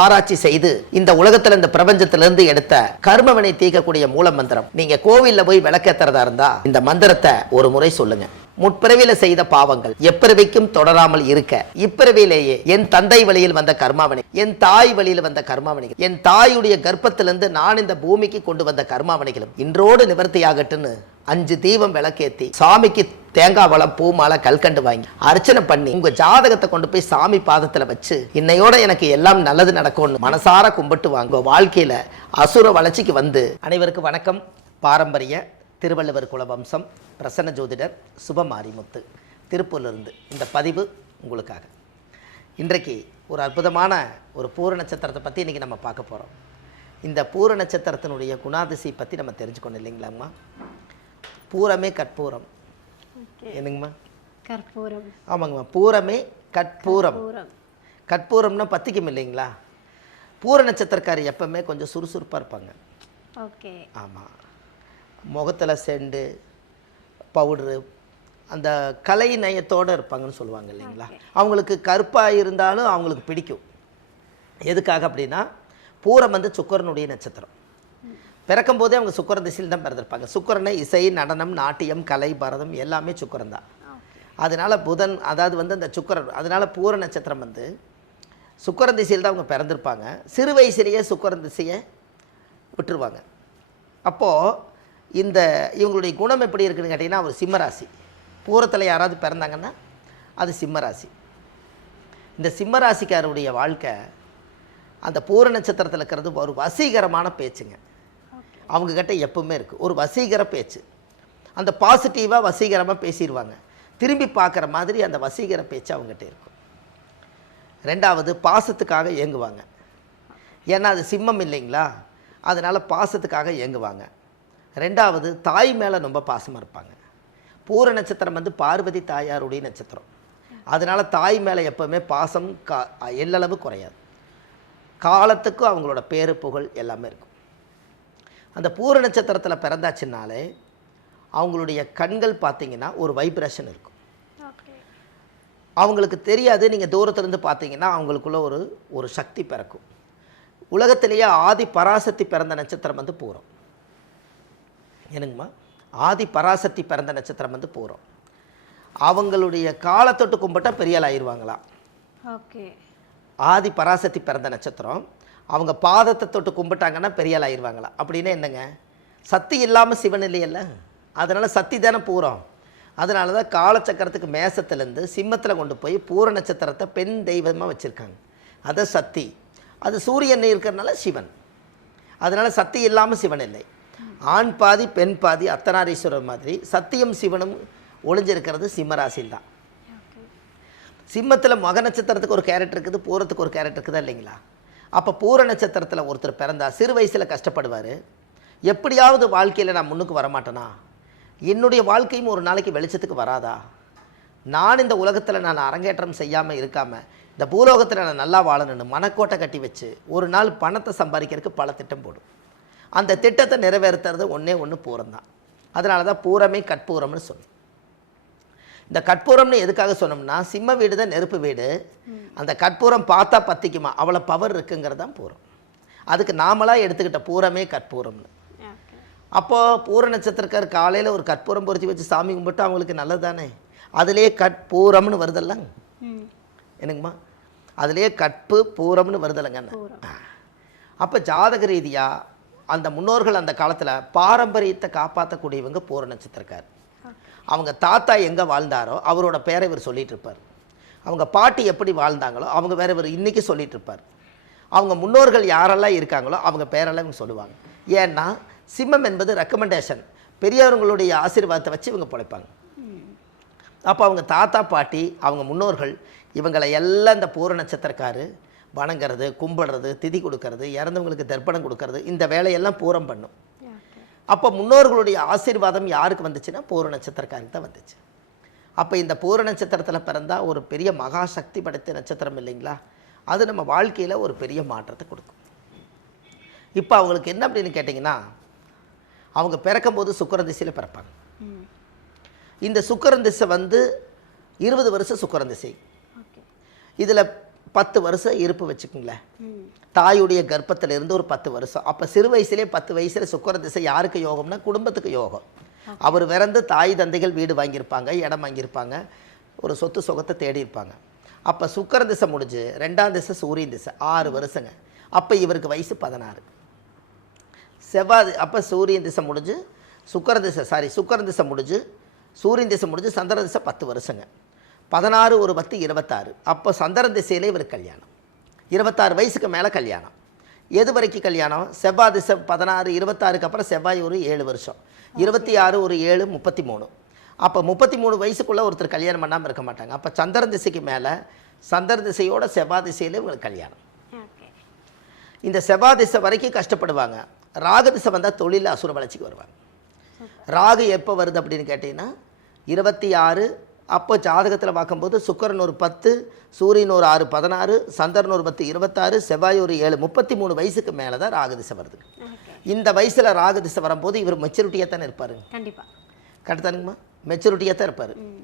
ஆராய்ச்சி செய்து இந்த உலகத்துல இந்த பிரபஞ்சத்திலிருந்து எடுத்த கர்மவினை தீர்க்கக்கூடிய மூல மந்திரம். நீங்க கோவில்ல போய் விளக்கேத்துறதா இருந்தா இந்த மந்திரத்தை ஒரு முறை சொல்லுங்க. முற்பிறவியில செய்த பாவங்கள் எப்பிறவிக்கும் தொடராமல் இருக்க இப்பிறவியிலேயே என் தந்தை வழியில் வந்த கர்மாவனை, என் தாய் வழியில் வந்த கர்மாவனைகள், என் தாயுடைய கர்ப்பத்திலிருந்து நான் இந்த பூமிக்கு கொண்டு வந்த கர்மாவனைகளும் இன்றோடு நிவர்த்தியாகட்டுன்னு 5 தீபம் விளக்கேத்தி சாமிக்கு தேங்காய் வளம் பூ மாலை கல்கண்டு வாங்கி அர்ச்சனை பண்ணி உங்க ஜாதகத்தை கொண்டு போய் சாமி பாதத்துல வச்சு இன்னையோட எனக்கு எல்லாம் நல்லது நடக்கும்னு மனசார கும்பிட்டு வாங்க. வாழ்க்கையில அசுர வளர்ச்சிக்கு வந்து. அனைவருக்கும் வணக்கம். பாரம்பரிய திருவள்ளுவர் குலவம்சம் பிரசன்ன ஜோதிடர் சுபமாரிமுத்து திருப்பூரிலிருந்து இந்த பதிவு உங்களுக்காக. இன்றைக்கு ஒரு அற்புதமான ஒரு பூர நட்சத்திரத்தை பற்றி இன்றைக்கி நம்ம பார்க்க போகிறோம். இந்த பூர நட்சத்திரத்தினுடைய குணாதிசை பற்றி நம்ம தெரிஞ்சுக்கணும் இல்லைங்களாம்மா? பூரமே கற்பூரம். என்னங்கம்மா? கற்பூரம். ஆமாங்கம்மா, பூரமே கற்பூரம். கற்பூரம்னா பத்திக்கும் இல்லைங்களா? பூர நட்சத்திரக்காரி எப்பவுமே கொஞ்சம் சுறுசுறுப்பாக இருப்பாங்க. ஓகே. ஆமாம், முகத்தில் செண்டு பவுட்ரு அந்த கலை நயத்தோடு இருப்பாங்கன்னு சொல்லுவாங்க இல்லைங்களா? அவங்களுக்கு கருப்பாக இருந்தாலும் அவங்களுக்கு பிடிக்கும். எதுக்காக அப்படின்னா பூரம் வந்து சுக்கரனுடைய நட்சத்திரம். பிறக்கும் போதே அவங்க சுக்கர திசையில் தான் பிறந்திருப்பாங்க. சுக்கரனை இசை, நடனம், நாட்டியம், கலை, பரதம் எல்லாமே சுக்கரன் தான். அதனால் புதன் அதாவது வந்து அந்த சுக்கரன், அதனால் பூர நட்சத்திரம் வந்து சுக்கரன் திசையில் தான் அவங்க பிறந்திருப்பாங்க. சிறு வயசுலேயே சுக்கரன் திசையை விட்டுருவாங்க. அப்போது இந்த இவங்களுடைய குணம் எப்படி இருக்குதுன்னு கேட்டிங்கன்னா, ஒரு சிம்மராசி. பூரத்தில் யாராவது பிறந்தாங்கன்னா அது சிம்மராசி. இந்த சிம்மராசிக்காரருடைய வாழ்க்கை அந்த பூர நட்சத்திரத்தில் இருக்கிறது ஒரு வசீகரமான பேச்சுங்க. அவங்கக்கிட்ட எப்பவுமே இருக்குது ஒரு வசீகர பேச்சு. அந்த பாசிட்டிவாக வசீகரமாக பேசிடுவாங்க. திரும்பி பார்க்குற மாதிரி அந்த வசீகர பேச்சு அவங்ககிட்ட இருக்கும். ரெண்டாவது, பாசத்துக்காக ஏங்குவாங்க. ஏன்னா அது சிம்மம் இல்லைங்களா? அதனால் பாசத்துக்காக ஏங்குவாங்க. ரெண்டாவது, தாய் மேலே ரொம்ப பாசமாக இருப்பாங்க. பூர நட்சத்திரம் வந்து பார்வதி தாயாருடைய நட்சத்திரம். அதனால் தாய் மேலே எப்போவுமே பாசம் எல்லளவு குறையாது. காலத்துக்கும் அவங்களோட பேரு புகழ் எல்லாமே இருக்கும். அந்த பூர நட்சத்திரத்தில் பிறந்தாச்சுனாலே அவங்களுடைய கண்கள் பார்த்திங்கன்னா ஒரு வைப்ரேஷன் இருக்கும். அவங்களுக்கு தெரியாது. நீங்கள் தூரத்துலேருந்து பார்த்தீங்கன்னா அவங்களுக்குள்ள ஒரு சக்தி பிறக்கும். உலகத்திலேயே ஆதி பராசக்தி பிறந்த நட்சத்திரம் வந்து பூரம். என்னங்கம்மா? ஆதி பராசக்தி பிறந்த நட்சத்திரம் வந்து பூரம். அவங்களுடைய காலத்தொட்டு கும்பிட்டா பெரிய ஆள் ஆயிடுவாங்களாம். ஓகே. ஆதி பராசக்தி பிறந்த நட்சத்திரம், அவங்க பாதத்தை தொட்டு கும்பிட்டாங்கன்னா பெரிய ஆள் ஆயிடுவாங்களா? அப்படின்னா என்னங்க? சக்தி இல்லாமல் சிவன் இல்லையல்ல, அதனால் சக்தி தானே பூரம். அதனால தான் காலச்சக்கரத்துக்கு மேசத்துலேருந்து சிம்மத்தில் கொண்டு போய் பூர நட்சத்திரத்தை பெண் தெய்வமாக வச்சுருக்காங்க. அதை சக்தி. அது சூரியன் இருக்கிறதுனால சிவன். அதனால் சக்தி இல்லாமல் சிவன் இல்லை. ஆண் பாதி பெண் பாதி அர்த்தநாரீஸ்வரர் மாதிரி சத்தியம் சிவனும் ஒளிஞ்சிருக்கிறது சிம்மராசியில் தான். சிம்மத்தில் மக நட்சத்திரத்துக்கு ஒரு கேரக்டர் இருக்குது, பூரத்துக்கு ஒரு கேரக்டர் இருக்குதா இல்லைங்களா? அப்போ பூர நட்சத்திரத்தில் ஒருத்தர் பிறந்தா சிறு வயசில் கஷ்டப்படுவார். எப்படியாவது வாழ்க்கையில் நான் முன்னுக்கு வரமாட்டேனா? என்னுடைய வாழ்க்கையும் ஒரு நாளைக்கு வெளிச்சத்துக்கு வராதா? நான் இந்த உலகத்தில் நான் அரங்கேற்றம் செய்யாமல் இருக்காமல் இந்த பூலோகத்தில் நான் நல்லா வாழணும்னு மனக்கோட்டை கட்டி வச்சு ஒரு நாள் பணத்தை சம்பாதிக்கிறதுக்கு பல திட்டம் போடும். அந்த திட்டத்தை நிறைவேற்றுறது ஒன்று பூரம் தான். அதனால தான் பூரமே கற்பூரம்னு சொன்னோம். இந்த கற்பூரம்னு எதுக்காக சொன்னோம்னா, சிம்ம வீடு தான் நெருப்பு வீடு. அந்த கற்பூரம் பார்த்தா பற்றிக்குமா, அவ்வளோ பவர் இருக்குங்கிறது தான் பூரம். அதுக்கு நாமளாக எடுத்துக்கிட்ட பூரமே கற்பூரம்னு. அப்போது பூர நட்சத்திரக்கார் காலையில் ஒரு கற்பூரம் பொறிச்சு வச்சு சாமி கும்பிட்டு அவங்களுக்கு நல்லது தானே. அதுலேயே கற்பூரம்னு வருதல்லங்க. என்னங்கம்மா? அதுலேயே கற்பு பூரம்னு வருதல்லங்க. அப்போ ஜாதக ரீதியாக அந்த முன்னோர்கள் அந்த காலத்தில் பாரம்பரியத்தை காப்பாற்றக்கூடியவங்க பூர நட்சத்திரக்கார். அவங்க தாத்தா எங்கே வாழ்ந்தாரோ அவரோட பேரை இவர் சொல்லிகிட்டு இருப்பார். அவங்க பாட்டி எப்படி வாழ்ந்தாங்களோ அவங்க வேறு இவர் இன்றைக்கி சொல்லிகிட்டு இருப்பார். அவங்க முன்னோர்கள் யாரெல்லாம் இருக்காங்களோ அவங்க பேரெல்லாம் இவங்க சொல்லுவாங்க. ஏன்னா சிம்மம் என்பது ரெக்கமெண்டேஷன், பெரியவர்களுடைய ஆசீர்வாதத்தை வச்சு இவங்க பிழைப்பாங்க. அப்போ அவங்க தாத்தா பாட்டி அவங்க முன்னோர்கள் இவங்களை எல்லாம் இந்த பூர நட்சத்திரக்காரு வணங்கிறது, கும்பிடுறது, திதி கொடுக்கறது, இறந்தவங்களுக்கு தர்ப்பணம் கொடுக்கறது, இந்த வேலையெல்லாம் பூரம் பண்ணும். அப்போ முன்னோர்களுடைய ஆசீர்வாதம் யாருக்கு வந்துச்சுன்னா பூர நட்சத்திரக்காருக்கு தான் வந்துச்சு. அப்போ இந்த பூர நட்சத்திரத்தில் பிறந்தால் ஒரு பெரிய மகாசக்தி படைத்த நட்சத்திரம் இல்லைங்களா? அது நம்ம வாழ்க்கையில் ஒரு பெரிய மாற்றத்தை கொடுக்கும். இப்போ அவங்களுக்கு என்ன அப்படின்னு கேட்டிங்கன்னா, அவங்க பிறக்கும்போது சுக்கிரன் திசையில் பிறப்பாங்க. இந்த சுக்கிரன் திசை வந்து 20 வருஷம் சுக்கிரன் திசை. இதில் 10 வருஷம் இருப்பு வச்சுக்கோங்களேன். ம். தாயுடைய கர்ப்பத்தில் இருந்து ஒரு 10 வருஷம். அப்போ சிறு வயசுலேயே 10 வயசில் சுக்கிர திசை யாருக்கு யோகம்னா குடும்பத்துக்கு யோகம். அவர் பிறந்து தாய் தந்தைகள் வீடு வாங்கியிருப்பாங்க, இடம் வாங்கியிருப்பாங்க, ஒரு சொத்து சுகத்தை தேடி இருப்பாங்க. அப்போ சுக்கிர திசை முடிஞ்சு 2ஆம் திசை சூரியன் திசை 6 வருஷங்க. அப்போ இவருக்கு வயசு 16. செவ்வாய் அப்போ சூரியன் திசை முடிஞ்சு சுக்கிர திசை முடிஞ்சு சூரியன் திசை முடிஞ்சு சந்திர திசை 10 வருஷங்க. 16 ஒரு 10 26. அப்போ சந்திரன் திசையிலே இவருக்கு கல்யாணம். 26 வயசுக்கு மேலே கல்யாணம். எது வரைக்கும் கல்யாணம்? செவ்வாய் திசை 16 26க்கு அப்புறம் செவ்வாய் ஒரு 7 வருஷம், 26 ஒரு 7 33. அப்போ 33 வயசுக்குள்ளே ஒருத்தர் கல்யாணம் பண்ணாமல் இருக்க மாட்டாங்க. அப்போ சந்திரன் திசைக்கு மேலே சந்திர திசையோட செவ்வாய் திசையிலே இவங்களுக்கு கல்யாணம். ஓகே. இந்த செவ்வாய் திசை வரைக்கும் கஷ்டப்படுவாங்க. ராகு திசை வந்தால் தொழிலில் அசுர வளர்ச்சிக்கு வருவாங்க. ராகு எப்போ வருது அப்படின்னு கேட்டிங்கன்னா 26. அப்போ ஜாதகத்தில் பார்க்கும்போது சுக்கிரன் ஒரு 10, சூரியன் ஒரு 6 16, சந்திரன் ஒரு 10 26, செவ்வாய் ஒரு 7 33 வயசுக்கு மேலே தான் ராகு திசை வருது. ஓகே. இந்த வயசில் ராகு திசை வரும்போது இவர் மெச்சூரிட்டியாக தானே இருப்பார். கண்டிப்பா. கரெக்டானுங்கம்மா? மெச்சூரிட்டியாக தான் இருப்பார். ம்.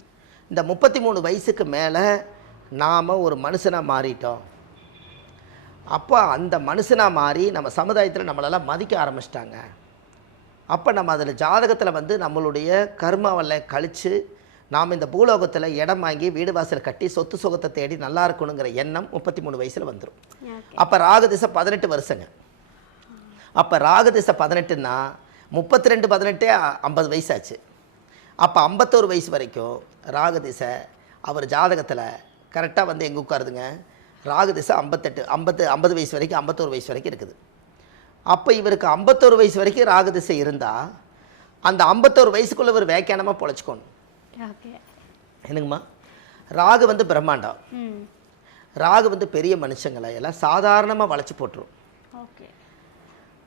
இந்த 33 வயசுக்கு மேலே நாம் ஒரு மனுஷனாக மாறிட்டோம். அப்போ அந்த மனுஷனாக மாறி நம்ம சமுதாயத்தில் நம்மளெல்லாம் மதிக்க ஆரம்பிச்சிட்டாங்க. அப்போ நம்ம அதில் ஜாதகத்தில் வந்து நம்மளுடைய கர்மாவில் கழித்து நாம் இந்த பூலோகத்தில் இடம் வாங்கி வீடு வாசல் கட்டி சொத்து சுகத்தை தேடி நல்லா இருக்கணுங்கிற எண்ணம் 33 வயசில் வந்துடும். ஓகே. அப்போ ராகு திசை 18 வருஷங்க. அப்போ ராகு திசை 18ன்னா 32 18 50 வயசாச்சு. அப்போ 51 வயசு வரைக்கும் ராகு திசை அவர் ஜாதகத்தில் கரெக்டாக வந்து எங்கே உட்காருதுங்க? ராகு திசை 50 வயசு வரைக்கும் 51 வயசு வரைக்கும் இருக்குது. அப்போ இவருக்கு 51 வயசு வரைக்கும் ராகு திசை இருந்தால் அந்த 51 வயசுக்குள்ளே இவர் வேக்கியானமாக பொழைச்சிக்கணும். ஓகே. என்னங்கம்மா? ராகு வந்து பிரம்மாண்டம். ம். ராகு வந்து பெரிய மனுஷங்களை எல்லாம் சாதாரணமாக வளைச்சி போட்டுரும். ஓகே.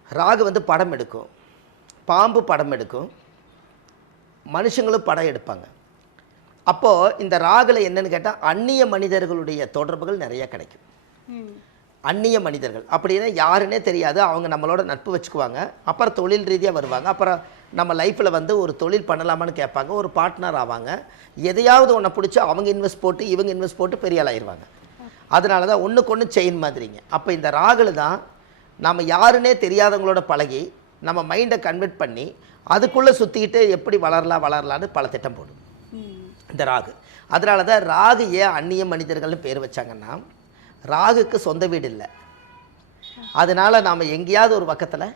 ராகு வந்து படம் எடுக்கும், பாம்பு படம் எடுக்கும், மனுஷங்களும் படம் எடுப்பாங்க. அப்போது இந்த ராகுல என்னன்னு கேட்டால் அந்நிய மனிதர்களுடைய தொடர்புகள் நிறைய கிடைக்கும். ம். அந்நிய மனிதர்கள் அப்படின்னா யாருன்னே தெரியாது, அவங்க நம்மளோட நட்பு வச்சுக்குவாங்க. அப்புறம் தொழில் ரீதியாக வருவாங்க. அப்புறம் நம்ம லைஃப்பில் வந்து ஒரு தொழில் பண்ணலாமான்னு கேட்பாங்க, ஒரு பார்ட்னர் ஆவாங்க. எதையாவது ஒன்றை பிடிச்சி அவங்க இன்வெஸ்ட் போட்டு இவங்க இன்வெஸ்ட் போட்டு பெரிய ஆள் ஆயிடுவாங்க. அதனால தான் ஒன்றுக்கு ஒன்று செயின் மாதிரிங்க. அப்போ இந்த ராகுல தான் நம்ம யாருன்னே தெரியாதவங்களோட பழகி நம்ம மைண்டை கன்வெர்ட் பண்ணி அதுக்குள்ளே சுற்றிக்கிட்டு எப்படி வளரலான்னு பல திட்டம் போடும் ம். இந்த ராகு. அதனால தான் ராகு ஏன் அந்நிய மனிதர்கள்னு பேர் வச்சாங்கன்னா, ராகுக்கு சொந்த வீடு இல்லை. அதனால் நாம் எங்கேயாவது ஒரு பக்கத்தில்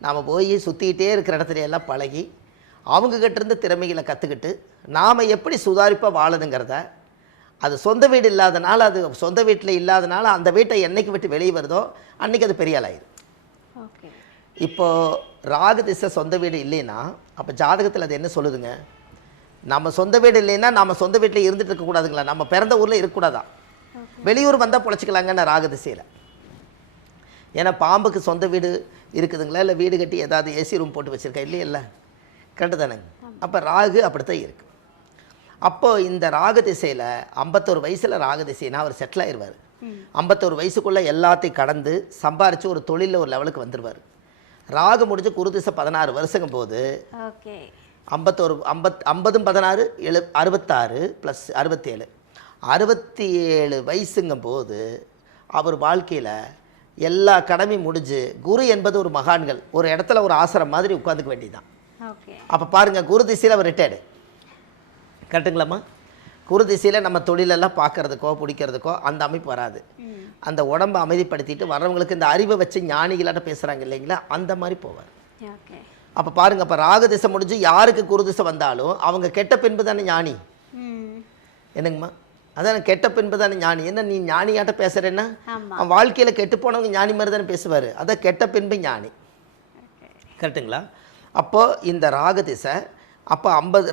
நாம் போய் சுற்றிக்கிட்டே இருக்கிற இடத்துல எல்லாம் பழகி அவங்கக்கிட்டேருந்து திறமைகளை கற்றுக்கிட்டு நாம் எப்படி சுதாரிப்பாக வாழுதுங்கிறத, அது சொந்த வீடு இல்லாதனால, அது சொந்த வீட்டில் இல்லாதனால அந்த வீட்டை என்னைக்கு விட்டு வெளியே வருதோ அன்றைக்கி அது பெரிய ஆளாயிடும். ஓகே. இப்போது ராகு திசை சொந்த வீடு இல்லைன்னா அப்போ ஜாதகத்தில் அது என்ன சொல்லுதுங்க? நம்ம சொந்த வீடு இல்லைன்னா நம்ம சொந்த வீட்டில் இருந்துட்டு இருக்கக்கூடாதுங்களா? நம்ம பிறந்த ஊரில் இருக்கக்கூடாதான். வெளியூர் வந்தால் பொழைச்சிக்கலாங்கன்னு ராகு திசையில். ஏன்னா பாம்புக்கு சொந்த வீடு இருக்குதுங்களா? இல்லை வீடு கட்டி ஏதாவது ஏசி ரூம் போட்டு வச்சுருக்கா? இல்லையில்ல, கரெக்டு தானேங்க? அப்போ ராகு அப்படித்தான் இருக்குது. அப்போது இந்த ராகு திசையில் 51 வயசில் ராகு திசைனா அவர் செட்டில் ஆயிடுவார். 51 வயசுக்குள்ளே எல்லாத்தையும் கடந்து சம்பாரித்து ஒரு தொழிலில் ஒரு லெவலுக்கு வந்துடுவார். ராகு முடிஞ்சு குரு திசை 16 வருஷங்கும் போது ஓகே. 50 16 66 ப்ளஸ் 67 67 வயசுங்கும் போது அவர் வாழ்க்கையில் எல்லா கடமையும் முடிஞ்சு, குரு என்பது ஒரு மகான்கள் ஒரு இடத்துல ஒரு ஆசிரம் மாதிரி உட்காந்துக்க வேண்டியதுதான். ஓகே. அப்போ பாருங்கள், குரு திசையில் அவர் ரிட்டையர்டு. கரெக்டுங்களாம்மா? குரு திசையில் நம்ம தொழிலெல்லாம் பார்க்குறதுக்கோ பிடிக்கிறதுக்கோ அந்த அமைப்பு வராது. அந்த உடம்பை அமைதிப்படுத்திட்டு வர்றவங்களுக்கு இந்த அறிவை வச்சு ஞானிகளாட்ட பேசுகிறாங்க இல்லைங்களா, அந்த மாதிரி போவார். ஓகே. அப்போ பாருங்கள், அப்போ ராகு திசை முடிஞ்சு யாருக்கு குரு திசை வந்தாலும் அவங்க கெட்ட பின்பு தானே ஞானி. ம். என்னங்கம்மா? அதான் கெட்ட பின்பு தானே ஞானி. என்ன நீ ஞானியாட்ட பேசுகிறேன்னா ஆமா. அவன் வாழ்க்கையில் கெட்டு போனவங்க ஞானி மாதிரி தானே பேசுவார். அதான் கெட்ட பின்பு ஞானி. கரெக்டுங்களா? அப்போது இந்த ராகு திசை அப்போ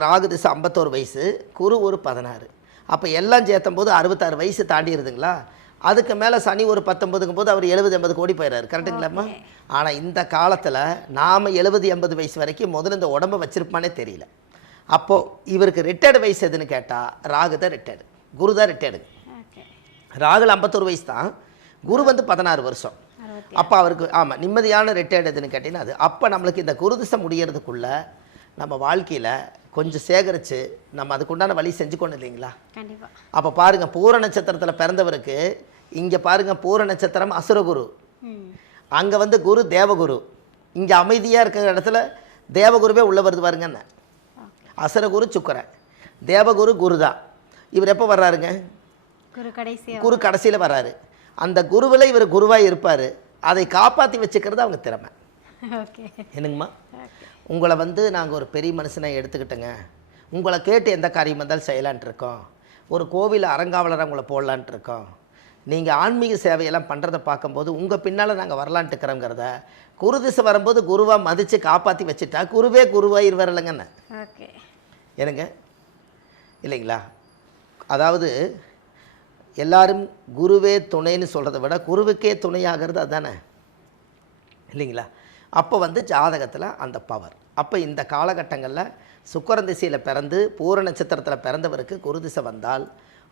ராகு திசை 51 வயசு, குரு ஒரு 16. அப்போ எல்லாம் சேர்த்தும் போது 66 வயசு தாண்டிடுதுங்களா? அதுக்கு மேலே சனி ஒரு 19ங்கும் போது அவர் 70 80 கோடி போயிடுறாரு. கரெக்டுங்களாம்மா? ஆனால் இந்த காலத்தில் நாம் 70 80 வயசு வரைக்கும் முதல்ல இந்த உடம்பை வச்சிருப்பானே தெரியல. அப்போது இவருக்கு ரிட்டையர்டு வயசு எதுன்னு கேட்டால் ராகு தான் ரிட்டையர்டு, குரு தான் ரிட்டையர்டு. ஓகே. ராகுல 51 வயசு தான், குரு வந்து 16 வருஷம். அப்போ அவருக்கு ஆமாம் நிம்மதியான ரிட்டையர்டு எதுன்னு கேட்டிங்கன்னா அது. அப்போ நம்மளுக்கு இந்த குரு திசை முடியறதுக்குள்ளே நம்ம வாழ்க்கையில் கொஞ்சம் சேகரித்து நம்ம அதுக்குண்டான வழி செஞ்சுக்கணும் இல்லைங்களா? கண்டிப்பாக. அப்போ பாருங்கள், பூர நட்சத்திரத்தில் பிறந்தவருக்கு இங்கே பாருங்கள் பூர நட்சத்திரம் அசுரகுரு, ம். அங்கே வந்து குரு தேவகுரு. இங்கே அமைதியாக இருக்கிற இடத்துல தேவகுருவே உள்ளே வருது பாருங்கன்னு. அசுரகுரு சுக்கிரன், தேவகுரு குரு தான். இவர் எப்போ வர்றாருங்க? குரு கடைசியா. குரு கடைசியில் வர்றாரு. அந்த குருவில் இவர் குருவாக இருப்பார். அதை காப்பாற்றி வச்சுக்கிறது அவங்க திறமை. ஓகே. என்னங்கம்மா? ஓகே. உங்களை வந்து நாங்கள் ஒரு பெரிய மனுஷனை எடுத்துக்கிட்டோங்க, உங்களை கேட்டு எந்த காரியம் வந்தாலும் செய்யலான்ட்டு இருக்கோம், ஒரு கோவில் அறங்காவலராக உங்களை போடலான்ட்டு இருக்கோம், நீங்கள் ஆன்மீக சேவையெல்லாம் பண்ணுறதை பார்க்கும்போது உங்கள் பின்னால் நாங்கள் வரலான்ட்டு இருக்கிறோங்கிறத குரு திசை வரும்போது குருவாக மதித்து காப்பாற்றி வச்சுட்டா குருவே குருவாக இருவரலைங்கன்னு. ஓகே. என்னங்க இல்லைங்களா? அதாவது எல்லாரும் குருவே துணைன்னு சொல்கிறத விட குருவுக்கே துணையாகிறது அதுதானே இல்லைங்களா? அப்போ வந்து ஜாதகத்தில் அந்த பவர். அப்போ இந்த காலகட்டங்களில் சுக்கிரன் திசையில் பிறந்து பூர நட்சத்திரத்தில் பிறந்தவருக்கு குரு திசை வந்தால்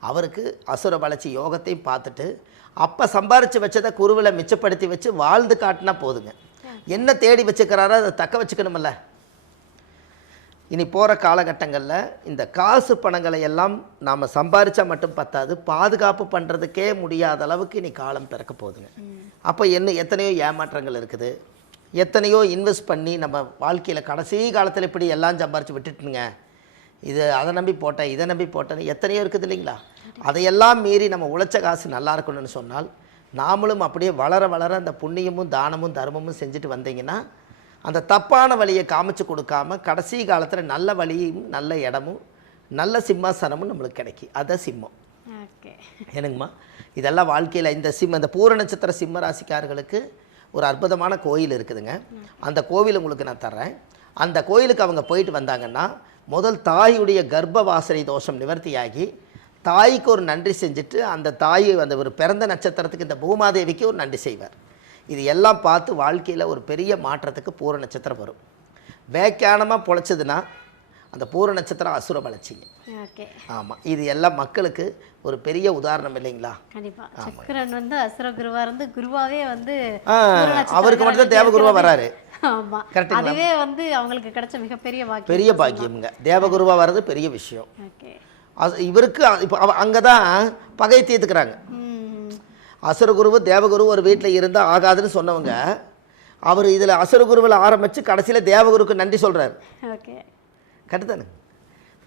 அவருக்கு அசுர வளர்ச்சி யோகத்தையும் பார்த்துட்டு அப்போ சம்பாரித்து வச்சதை குருவில் மிச்சப்படுத்தி வச்சு வாழ்ந்து காட்டினா போதுங்க. என்ன தேடி வச்சுக்கிறாரோ அதை தக்க வச்சுக்கணுமில்ல. இனி போகிற காலகட்டங்களில் இந்த காசு பணங்களை எல்லாம் நாம் சம்பாரித்தா மட்டும் பத்தாது, பாதுகாப்பு பண்ணுறதுக்கே முடியாத அளவுக்கு இனி காலம் பிறக்க போகுதுங்க. அப்போ எத்தனையோ ஏமாற்றங்கள் இருக்குது, எத்தனையோ இன்வெஸ்ட் பண்ணி நம்ம வாழ்க்கையில் கடைசி காலத்தில் இப்படி எல்லாம் சம்பாரித்து விட்டுட்டுங்க, இது அதை நம்பி போட்டேன் இதை நம்பி போட்டேன்னு எத்தனையோ இருக்குது இல்லைங்களா? அதையெல்லாம் மீறி நம்ம உழைச்ச காசு நல்லா இருக்கணும்னு சொன்னால் நாமளும் அப்படியே வளர வளர அந்த புண்ணியமும் தானமும் தர்மமும் செஞ்சுட்டு வந்தீங்கன்னா அந்த தப்பான வழியை காமிச்சு கொடுக்காம கடைசி காலத்தில் நல்ல வழியும் நல்ல இடமும் நல்ல சிம்மாசனமும் நம்மளுக்கு கிடைக்கும். அதை சிம்மம். ஓகே. என்னங்கம்மா? இதெல்லாம் வாழ்க்கையில் இந்த பூர நட்சத்திர சிம்ம ராசிக்காரர்களுக்கு ஒரு அற்புதமான கோயில் இருக்குதுங்க. அந்த கோவில் உங்களுக்கு நான் தர்றேன். அந்த கோயிலுக்கு அவங்க போயிட்டு வந்தாங்கன்னா முதல் தாயுடைய கர்ப்ப வாசனை தோஷம் நிவர்த்தியாகி தாய்க்கு ஒரு நன்றி செஞ்சுட்டு அந்த தாய் அந்த ஒரு பிறந்த நட்சத்திரத்துக்கு இந்த பூமாதேவிக்கு ஒரு நன்றி செய்வார். இது எல்லாம் பார்த்து வாழ்க்கையில் ஒரு பெரிய மாற்றத்துக்கு பூர நட்சத்திரம் வரும். வேக்கானமாக பொழைச்சதுன்னா அந்த பூர நட்சத்திரம் அசுர வளர்ச்சிங்க. ஓகே. ஆமாம், இது எல்லாம் மக்களுக்கு ஒரு பெரிய உதாரணம் இல்லைங்களா? கண்டிப்பா. சுக்கிரன் வந்து அசுர குருவா இருந்து குருவாவே வந்து அவருக்கு மட்டும் தான் தேவகுருவா வராரு. ஆமா. அதுவே வந்து அவங்களுக்கு கிடைச்ச மிகப்பெரிய பாக்கியம். பெரிய பாக்கியம்ங்க. தேவகுருவா வர்றது பெரிய விஷயம். ஓகே. இவருக்கு இப்போ அங்கே தான் பகையை தீர்த்துக்கிறாங்க. அசுரகுருவு தேவகுரு ஒரு வீட்டில் இருந்தால் ஆகாதுன்னு சொன்னவங்க அவர் இதில் அசுரகுருவில் ஆரம்பித்து கடைசியில் தேவகுருக்கு நன்றி சொல்கிறாரு. ஓகே. கரெக்டு.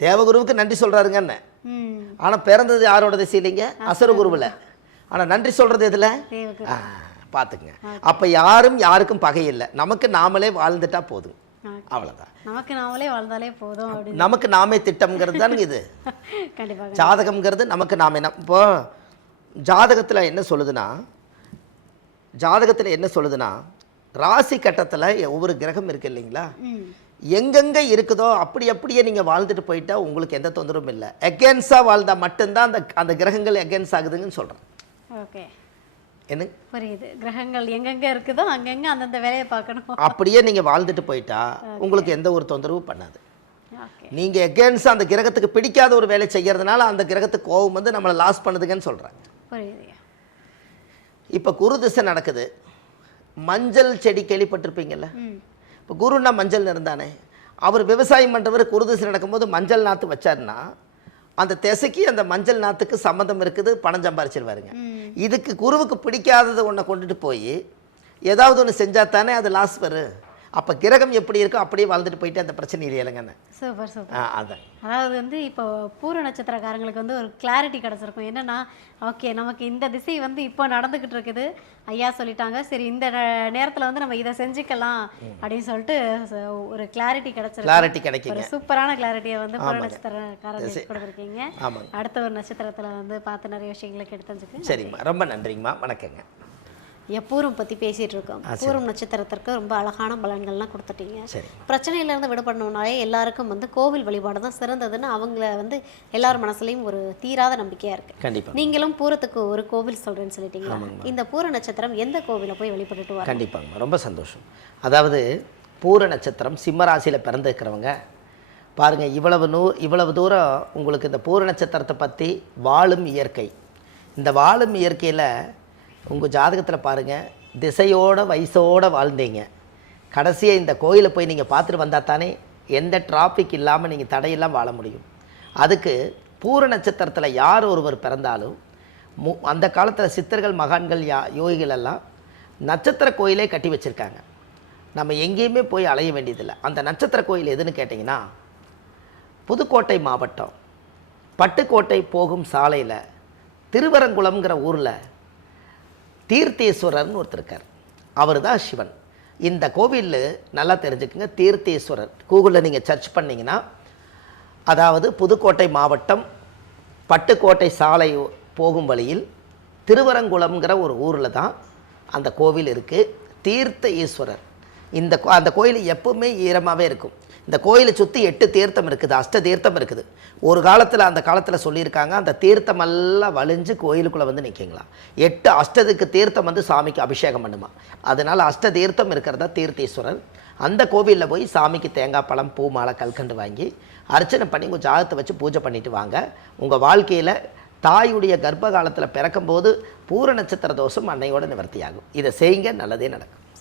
தேவகுருவுக்கு நன்றி சொல்கிறாருங்க என்ன. ஆனால் பிறந்தது யாரோட திசை இல்லைங்க? அசுரகுருவில். ஆனால் நன்றி சொல்கிறது எதில்? பார்த்துக்குங்க. அப்போ யாரும் யாருக்கும் பகை இல்லை. நமக்கு நாமளே வாழ்ந்துட்டா போதும், அவ்வளோதான். நமக்கு நாமளே வாழ்ந்தாலே போதும். நமக்கு நாமே திட்டம்ங்கிறது தானுங்க இது. கண்டிப்பாக. ஜாதகம்ங்கிறது நமக்கு நாமே. இப்போ ஜாதகத்தில் என்ன சொல்லுதுன்னா ராசி கட்டத்தில் ஒவ்வொரு கிரகம் இருக்குது இல்லைங்களா? எங்கெங்கே இருக்குதோ அப்படியே நீங்கள் வாழ்ந்துட்டு போயிட்டா உங்களுக்கு எந்த தொந்தரவும் இல்லை. எகென்ஸ்டாக வாழ்ந்தால் மட்டும்தான் அந்த கிரகங்கள் எகென்ஸ்ட் ஆகுதுங்கன்னு சொல்கிறேன். ஓகே. என்ன புரியுது? கிரகங்கள் எங்கெங்கே இருக்குதோ அங்கங்கே அந்தந்த வேலையை பார்க்கணும். அப்படியே நீங்கள் வாழ்ந்துட்டு போயிட்டா உங்களுக்கு எந்த ஒரு தொந்தரவும் பண்ணாது. நீங்கள் எகென்ஸ்ட் அந்த கிரகத்துக்கு பிடிக்காத ஒரு வேலை செய்கிறதுனால அந்த கிரகத்துக்கு கோபம் வந்து நம்மளை லாஸ் பண்ணுதுங்கன்னு சொல்கிறாங்க. புரியுது. இப்போ குரு திசை நடக்குது. மஞ்சள் செடி கேள்விப்பட்டிருப்பீங்கல்ல? இப்போ குருன்னா மஞ்சள் இருந்தானே. அவர் விவசாயம் பண்ணுறவர் குரு திசை நடக்கும்போது மஞ்சள் நாற்று வச்சாருன்னா அந்த திசைக்கு அந்த மஞ்சள் நாற்றுக்கு சம்மந்தம் இருக்குது, பணம் சம்பாரிச்சிருவாருங்க. இதுக்கு குருவுக்கு பிடிக்காததை ஒன்றை கொண்டுட்டு போய் ஏதாவது ஒன்று செஞ்சால் தானே அது லாஸ் வரும். அப்போ கிரகம் எப்படி இருக்கோ அப்படியே வாழ்ந்துட்டு போயிட்டு அந்த பிரச்சனை இல்லைங்கன்னு. Super super. அதான். அதாவது வந்து இப்போ பூர நட்சத்திரக்காரங்களுக்கு வந்து ஒரு கிளாரிட்டி கிடச்சிருக்கும். என்னன்னா ஓகே நமக்கு இந்த திசை வந்து இப்போ நடந்துக்கிட்டு இருக்குது, ஐயா சொல்லிட்டாங்க, சரி இந்த நேரத்தில் வந்து நம்ம இதை செஞ்சுக்கலாம் அப்படின்னு சொல்லிட்டு ஒரு கிளாரிட்டி கிடைச்சிருக்கு. ஒரு சூப்பரான கிளாரிட்டியை வந்து பூர நட்சத்திரக்காரங்களுக்கு கொடுத்துருக்கீங்க. அடுத்த ஒரு நட்சத்திரத்தில் வந்து பார்த்து நிறைய விஷயங்களுக்கு எடுத்து தெரிஞ்சுக்கோங்க. சரிங்கம்மா, ரொம்ப நன்றிங்கம்மா, வணக்கங்க. பூரம் பற்றி பேசிகிட்டு இருக்கோம். பூரம் நட்சத்திரத்திற்கு ரொம்ப அழகான பலன்கள்லாம் கொடுத்துட்டீங்க. பிரச்சனையிலேருந்து விடுபடணும்னாலே எல்லாருக்கும் வந்து கோவில் வழிபாடு தான் சிறந்ததுன்னு அவங்கள வந்து எல்லார் மனசுலையும் ஒரு தீராத நம்பிக்கையாக இருக்குது. கண்டிப்பாக. நீங்களும் பூரத்துக்கு ஒரு கோவில் சொல்கிறேன்னு சொல்லிட்டீங்க. இந்த பூர நட்சத்திரம் எந்த கோவிலை போய் வழிபட்டுட்டு வர? கண்டிப்பாங்க, ரொம்ப சந்தோஷம். அதாவது பூர நட்சத்திரம் சிம்மராசியில் பிறந்திருக்கிறவங்க பாருங்கள், இவ்வளவு தூரம் உங்களுக்கு இந்த பூர நட்சத்திரத்தை பற்றி வாழும் இயற்கை, இந்த வாழும் இயற்கையில் உங்கள் ஜாதகத்தில் பாருங்கள், திசையோட வயசோடு வாழ்ந்தீங்க. கடைசியாக இந்த கோயிலை போய் நீங்கள் பார்த்துட்டு வந்தால் தானே எந்த டிராஃபிக் இல்லாமல் நீங்கள் தடையெல்லாம் வாழ முடியும். அதுக்கு பூர நட்சத்திரத்தில் யார் ஒருவர் பிறந்தாலும் அந்த காலத்தில் சித்தர்கள் மகான்கள் யோகிகள் எல்லாம் நட்சத்திர கோயிலே கட்டி வச்சுருக்காங்க. நம்ம எங்கேயுமே போய் அலைய வேண்டியதில்லை. அந்த நட்சத்திர கோயில் எதுன்னு கேட்டிங்கன்னா, புதுக்கோட்டை மாவட்டம் பட்டுக்கோட்டை போகும் சாலையில் திருவரங்குளம்ங்கிற ஊரில் தீர்த்தேஸ்வரர்னு ஒருத்தர் இருக்கார். அவர் தான் சிவன். இந்த கோவில் நல்லா தெரிஞ்சுக்குங்க, தீர்த்தேஸ்வரர். கூகுளில் நீங்கள் சர்ச் பண்ணிங்கன்னா, அதாவது புதுக்கோட்டை மாவட்டம் பட்டுக்கோட்டை சாலை போகும் வழியில் திருவரங்குளம்ங்கிற ஒரு ஊரில் தான் அந்த கோவில் இருக்குது. தீர்த்த ஈஸ்வரர். அந்த கோயில் எப்பவுமே ஈரமாகவே இருக்கும். இந்த கோயிலை சுற்றி 8 தீர்த்தம் இருக்குது, அஷ்ட தீர்த்தம் இருக்குது. ஒரு காலத்தில் அந்த காலத்தில் சொல்லியிருக்காங்க, அந்த தீர்த்தமெல்லாம் வலிஞ்சு கோயிலுக்குள்ளே வந்து நிற்கிங்களா. 8 அஷ்டத்துக்கு தீர்த்தம் வந்து சாமிக்கு அபிஷேகம் பண்ணுமா. அதனால் அஷ்ட தீர்த்தம் இருக்கிறதா தீர்த்தீஸ்வரர். அந்த கோவிலில் போய் சாமிக்கு தேங்காய் பழம் பூ மாலை கல்கண்டு வாங்கி அர்ச்சனை பண்ணி உங்கள் ஜாதகத்தை வச்சு பூஜை பண்ணிட்டு வாங்க. உங்கள் வாழ்க்கையில் தாயுடைய கர்ப்ப காலத்தில் பிறக்கும்போது பூர நட்சத்திர தோஷம் அன்னையோட நிவர்த்தியாகும். இதை செய்யுங்க, நல்லதே நடக்கும்.